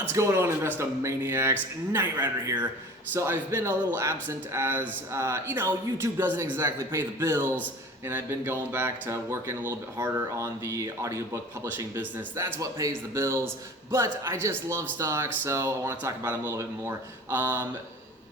What's going on, Investomaniacs? Knight Rider here. So I've been a little absent as, YouTube doesn't exactly pay the bills, and I've been going back to working a little bit harder on the audiobook publishing business. That's what pays the bills, but I just love stocks, so I want to talk about them a little bit more.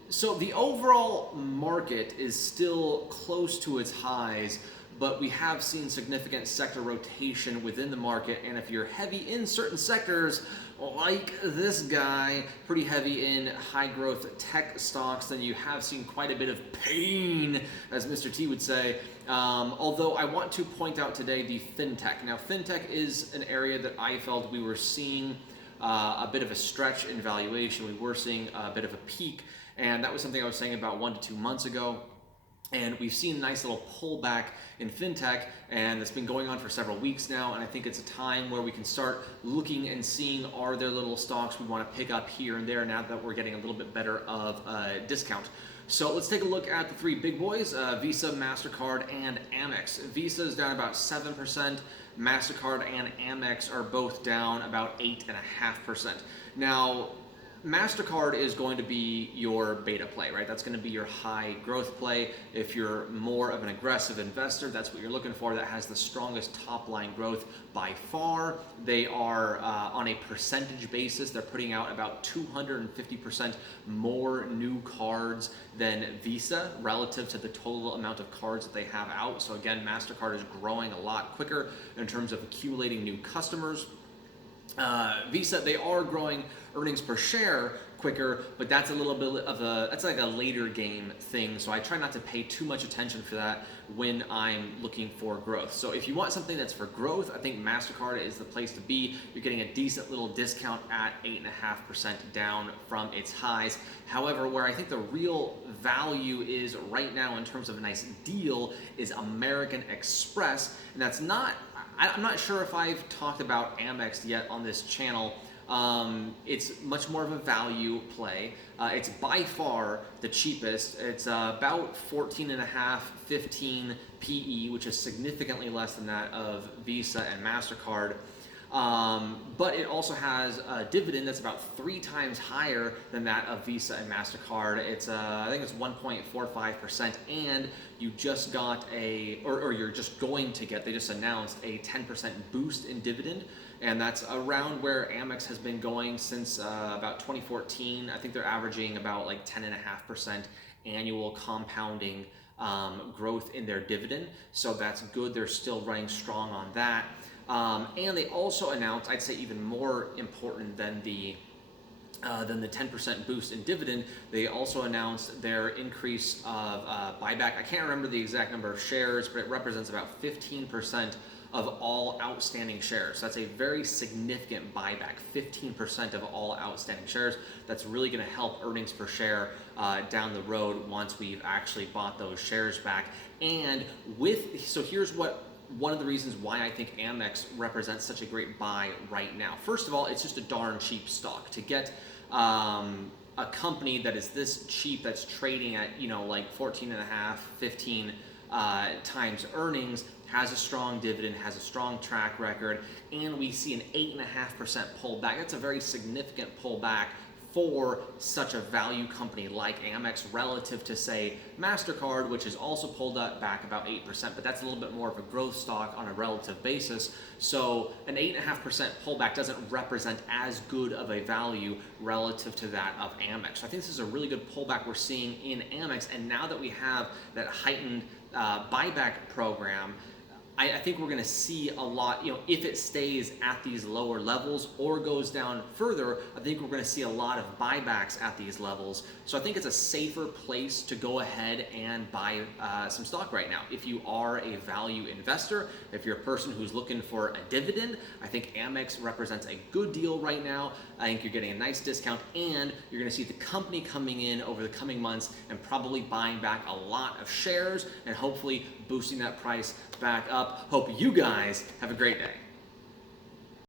So the overall market is still close to its highs, but we have seen significant sector rotation within the market, and if you're heavy in certain sectors, like this guy, pretty heavy in high growth tech stocks, then you have seen quite a bit of pain, as Mr. T would say. Although I want to point out today the Fintech. Now, Fintech is an area that I felt we were seeing a bit of a stretch in valuation. We were seeing a bit of a peak, and that was something I was saying about 1 to 2 months ago. And we've seen a nice little pullback in Fintech, and it's been going on for several weeks now, and I think it's a time where we can start looking and seeing, are there little stocks we want to pick up here and there now that we're getting a little bit better of a discount. So let's take a look at the three big boys, Visa, Mastercard, and Amex. Visa is down about 7%, Mastercard and Amex are both down about 8.5%. Now, Mastercard is going to be your beta play, right? That's going to be your high growth play. If you're more of an aggressive investor, that's what you're looking for. That has the strongest top line growth by far. They are on a percentage basis, they're putting out about 250% more new cards than Visa relative to the total amount of cards that they have out. So again, Mastercard is growing a lot quicker in terms of accumulating new customers. Visa, they are growing earnings per share quicker, but that's a little bit of that's like a later game thing. So I try not to pay too much attention for that when I'm looking for growth. So if you want something that's for growth, I think Mastercard is the place to be. You're getting a decent little discount at 8.5% down from its highs. However, where I think the real value is right now in terms of a nice deal is American Express, and that's not, I'm not sure if I've talked about Amex yet on this channel. It's much more of a value play. It's by far the cheapest. It's about 14.5, 15 PE, which is significantly less than that of Visa and Mastercard. But it also has a dividend that's about 3 times higher than that of Visa and Mastercard. It's I think it's 1.45%, and you just got or you're just going to get, they just announced a 10% boost in dividend, and that's around where Amex has been going since about 2014. I think they're averaging about like 10.5% annual compounding growth in their dividend, so that's good. They're still running strong on that. And they also announced, I'd say even more important than the 10% boost in dividend, they also announced their increase of buyback. I can't remember the exact number of shares, but it represents about 15% of all outstanding shares. That's a very significant buyback, 15% of all outstanding shares. That's really going to help earnings per share down the road once we've actually bought those shares back. And so here's one of the reasons why I think Amex represents such a great buy right now. First of all, it's just a darn cheap stock. To get a company that is this cheap, that's trading at, like 14.5, 15 times earnings, has a strong dividend, has a strong track record, and we see an 8.5% pullback. That's a very significant pullback for such a value company like Amex relative to, say, Mastercard, which has also pulled up back about 8%, but that's a little bit more of a growth stock on a relative basis. So an 8.5% pullback doesn't represent as good of a value relative to that of Amex. So I think this is a really good pullback we're seeing in Amex, and now that we have that heightened buyback program, I think we're going to see a lot, if it stays at these lower levels or goes down further, I think we're going to see a lot of buybacks at these levels. So I think it's a safer place to go ahead and buy some stock right now. If you are a value investor, if you're a person who's looking for a dividend, I think Amex represents a good deal right now. I think you're getting a nice discount, and you're going to see the company coming in over the coming months and probably buying back a lot of shares and hopefully boosting that price back up. Hope you guys have a great day.